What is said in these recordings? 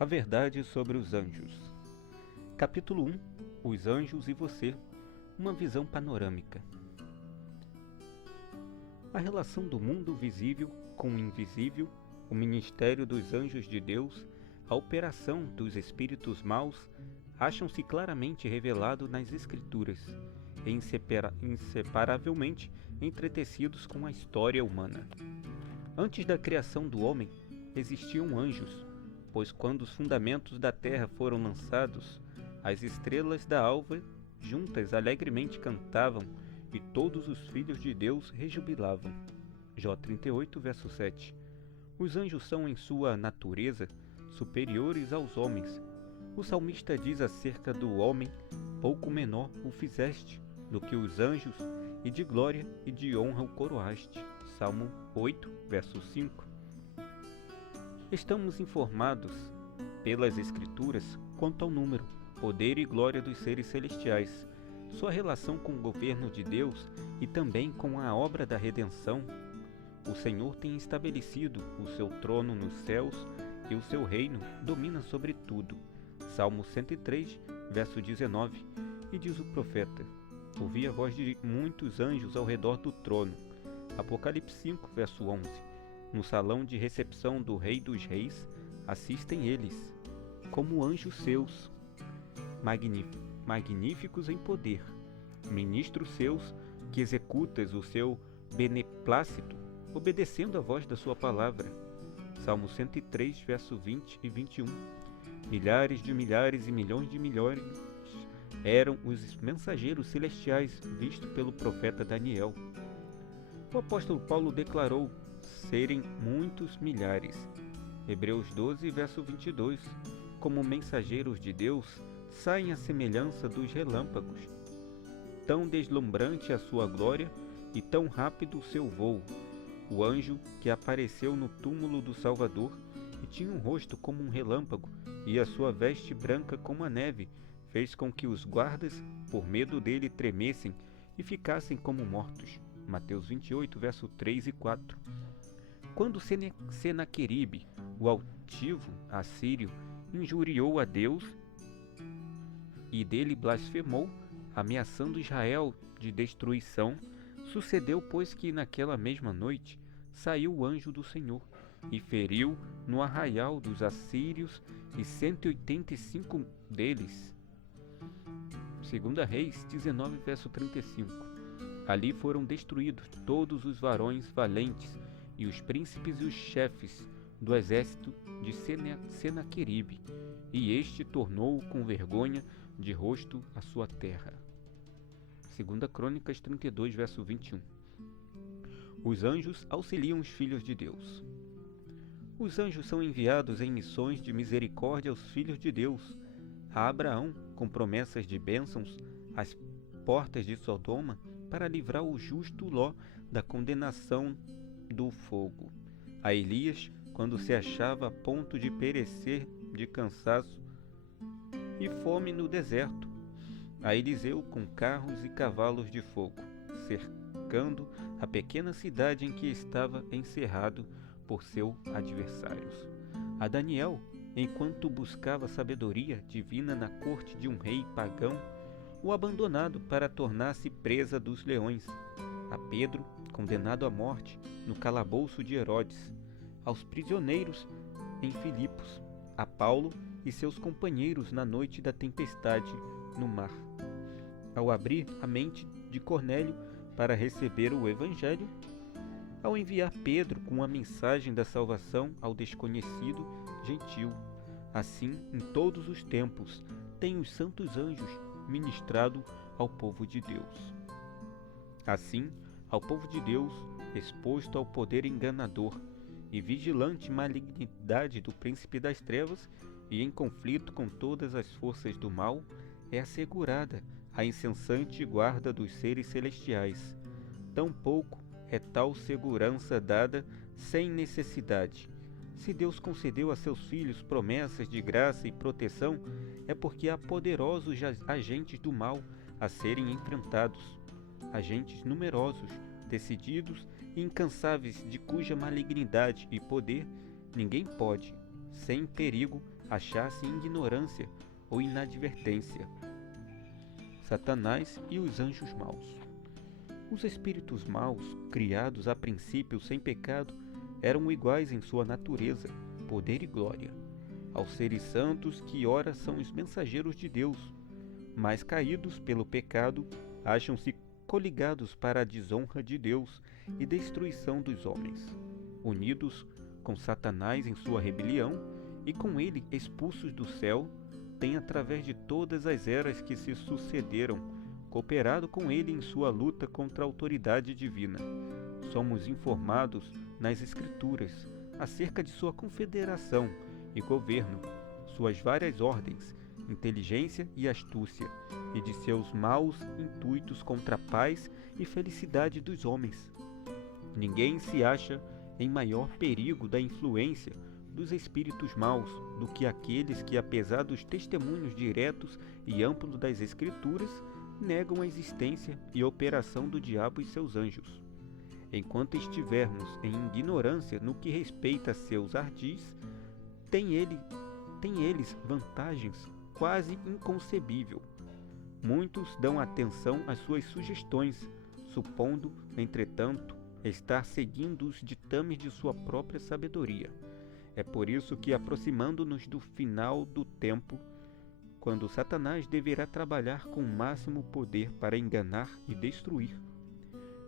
A verdade sobre os anjos. Capítulo 1. Os anjos e você. Uma visão panorâmica. A relação do mundo visível com o invisível, o ministério dos anjos de Deus, a operação dos espíritos maus, acham-se claramente revelados nas Escrituras e inseparavelmente entretecidos com a história humana. Antes da criação do homem, existiam anjos, pois quando os fundamentos da terra foram lançados, as estrelas da alva juntas alegremente cantavam e todos os filhos de Deus rejubilavam. Jó 38, verso 7. Os anjos são em sua natureza superiores aos homens. O salmista diz acerca do homem: pouco menor o fizeste do que os anjos, e de glória e de honra o coroaste. Salmo 8, verso 5. Estamos informados pelas Escrituras quanto ao número, poder e glória dos seres celestiais, sua relação com o governo de Deus e também com a obra da redenção. O Senhor tem estabelecido o seu trono nos céus e o seu reino domina sobre tudo. Salmo 103, verso 19. E diz o profeta: ouvi a voz de muitos anjos ao redor do trono. Apocalipse 5, verso 11. No salão de recepção do Rei dos Reis, assistem eles, como anjos seus, magníficos em poder, ministros seus, que executas o seu beneplácito, obedecendo a voz da sua palavra. Salmo 103, verso 20 e 21. Milhares de milhares e milhões de milhões eram os mensageiros celestiais vistos pelo profeta Daniel. O apóstolo Paulo declarou serem muitos milhares. Hebreus 12, verso 22. Como mensageiros de Deus, saem à semelhança dos relâmpagos. Tão deslumbrante a sua glória e tão rápido o seu voo. O anjo que apareceu no túmulo do Salvador e tinha um rosto como um relâmpago e a sua veste branca como a neve, fez com que os guardas, por medo dele, tremessem e ficassem como mortos. Mateus 28, verso 3 e 4. Quando Senaqueribe, o altivo assírio, injuriou a Deus e dele blasfemou, ameaçando Israel de destruição, sucedeu, pois, que naquela mesma noite saiu o anjo do Senhor e feriu no arraial dos assírios e 185 deles. 2 Reis 19, verso 35. Ali foram destruídos todos os varões valentes e os príncipes e os chefes do exército de Senaqueribe, e este tornou com vergonha de rosto a sua terra. 2 Crônicas 32, verso 21. Os anjos auxiliam os filhos de Deus. Os anjos são enviados em missões de misericórdia aos filhos de Deus. A Abraão, com promessas de bênçãos às portas de Sodoma, para livrar o justo Ló da condenação do fogo. A Elias, quando se achava a ponto de perecer de cansaço e fome no deserto. A Eliseu, com carros e cavalos de fogo, cercando a pequena cidade em que estava encerrado por seus adversários. A Daniel, enquanto buscava sabedoria divina na corte de um rei pagão, o abandonado para tornar-se presa dos leões. A Pedro, condenado à morte no calabouço de Herodes. Aos prisioneiros em Filipos. A Paulo e seus companheiros na noite da tempestade no mar. Ao abrir a mente de Cornélio para receber o Evangelho, ao enviar Pedro com a mensagem da salvação ao desconhecido gentil. Assim, em todos os tempos, têm os santos anjos ministrado ao povo de Deus. Assim, ao povo de Deus, exposto ao poder enganador e vigilante malignidade do príncipe das trevas e em conflito com todas as forças do mal, é assegurada a incessante guarda dos seres celestiais. Tampouco é tal segurança dada sem necessidade. Se Deus concedeu a seus filhos promessas de graça e proteção, é porque há poderosos agentes do mal a serem enfrentados. Agentes numerosos, decididos e incansáveis, de cuja malignidade e poder ninguém pode, sem perigo, achasse em ignorância ou inadvertência. Satanás e os anjos maus. Os espíritos maus, criados a princípio sem pecado, eram iguais em sua natureza, poder e glória, aos seres santos que ora são os mensageiros de Deus, mas caídos pelo pecado, acham-se coligados para a desonra de Deus e destruição dos homens, unidos com Satanás em sua rebelião e com ele expulsos do céu, têm através de todas as eras que se sucederam, cooperado com ele em sua luta contra a autoridade divina. Somos informados nas Escrituras acerca de sua confederação e governo, suas várias ordens, inteligência e astúcia, e de seus maus intuitos contra a paz e felicidade dos homens. Ninguém se acha em maior perigo da influência dos espíritos maus do que aqueles que, apesar dos testemunhos diretos e amplos das Escrituras, negam a existência e operação do diabo e seus anjos. Enquanto estivermos em ignorância no que respeita a seus ardis, têm eles vantagens quase inconcebíveis. Muitos dão atenção às suas sugestões, supondo, entretanto, estar seguindo os ditames de sua própria sabedoria. É por isso que, aproximando-nos do final do tempo, quando Satanás deverá trabalhar com o máximo poder para enganar e destruir,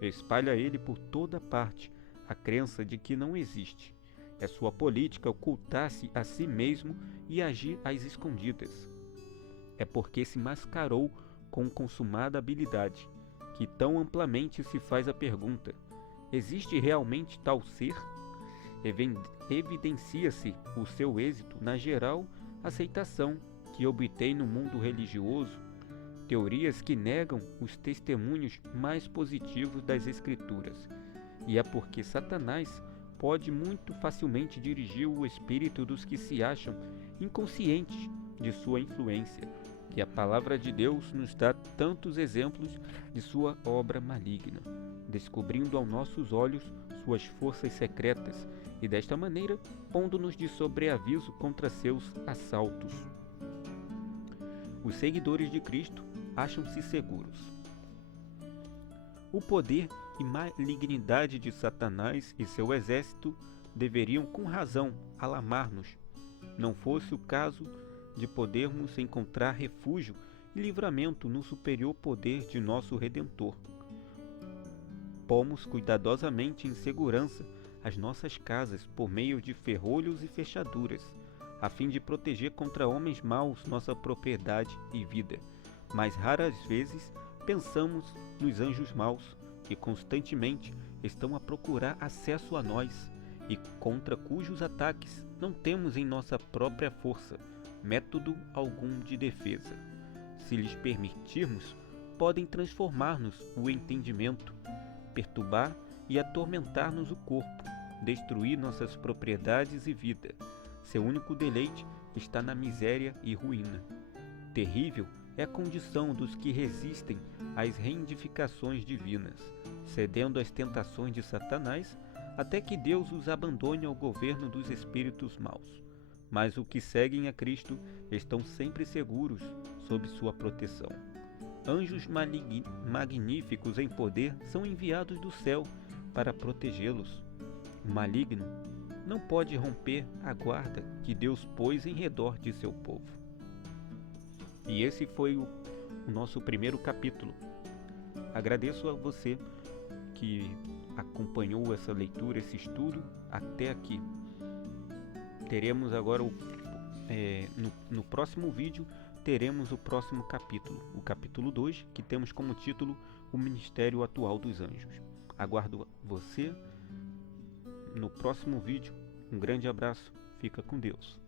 espalha ele por toda parte a crença de que não existe. É sua política ocultar-se a si mesmo e agir às escondidas. É porque se mascarou com consumada habilidade, que tão amplamente se faz a pergunta: existe realmente tal ser? Evidencia-se o seu êxito na geral aceitação que obtém no mundo religioso, teorias que negam os testemunhos mais positivos das Escrituras, e é porque Satanás pode muito facilmente dirigir o espírito dos que se acham inconscientes de sua influência, que a palavra de Deus nos dá tantos exemplos de sua obra maligna, descobrindo aos nossos olhos suas forças secretas e, desta maneira, pondo-nos de sobreaviso contra seus assaltos. Os seguidores de Cristo acham-se seguros. O poder e malignidade de Satanás e seu exército deveriam com razão alarmar-nos, não fosse o caso de podermos encontrar refúgio e livramento no superior poder de nosso Redentor. Pomos cuidadosamente em segurança as nossas casas por meio de ferrolhos e fechaduras, a fim de proteger contra homens maus nossa propriedade e vida. Mas raras vezes pensamos nos anjos maus, que constantemente estão a procurar acesso a nós e contra cujos ataques não temos em nossa própria força método algum de defesa. Se lhes permitirmos, podem transformar-nos o entendimento, perturbar e atormentar-nos o corpo, destruir nossas propriedades e vida. Seu único deleite está na miséria e ruína. Terrível é a condição dos que resistem às reivindicações divinas, cedendo às tentações de Satanás, até que Deus os abandone ao governo dos espíritos maus. Mas os que seguem a Cristo estão sempre seguros sob sua proteção. Anjos magníficos em poder são enviados do céu para protegê-los. O maligno não pode romper a guarda que Deus pôs em redor de seu povo. E esse foi o nosso primeiro capítulo. Agradeço a você que acompanhou essa leitura, esse estudo até aqui. Teremos agora, no próximo vídeo, teremos o próximo capítulo, o capítulo 2, que temos como título O Ministério Atual dos Anjos. Aguardo você no próximo vídeo. Um grande abraço, fica com Deus.